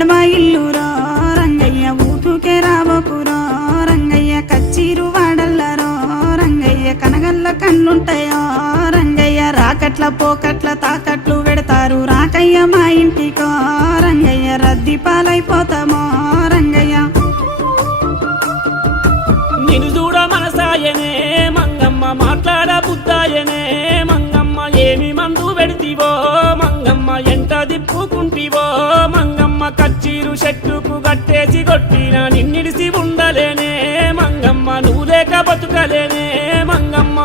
కడమ ఇల్లురో రంగయ్య ఊటుకే రావకురో రంగయ్య కచ్చీరు వాడల్లరో రంగయ్య కనగల్ల కన్నుంటాయో రంగయ్య రాకట్ల పోకట్ల తాకట్లు పెడతారు రాకయ్య మా ఇంటికో రంగయ్య రద్దీ పాలైపోతామో రంగయ్య నిన్ను చూడ మనసాయనే మంగమ్మ మాట్లాడ బుద్ధాయనే మంగమ్మ ఏమి మందు పెడితివో మంగమ్మ ఎంత దిప్పుకుంటివో మంగమ్మ కచ్చీరు చెట్టుకు గట్టేసి కొట్టిన నిన్నిడిసి ఉండలేనే మంగమ్మ నువ్వు లేక బతుకలేనే మంగమ్మ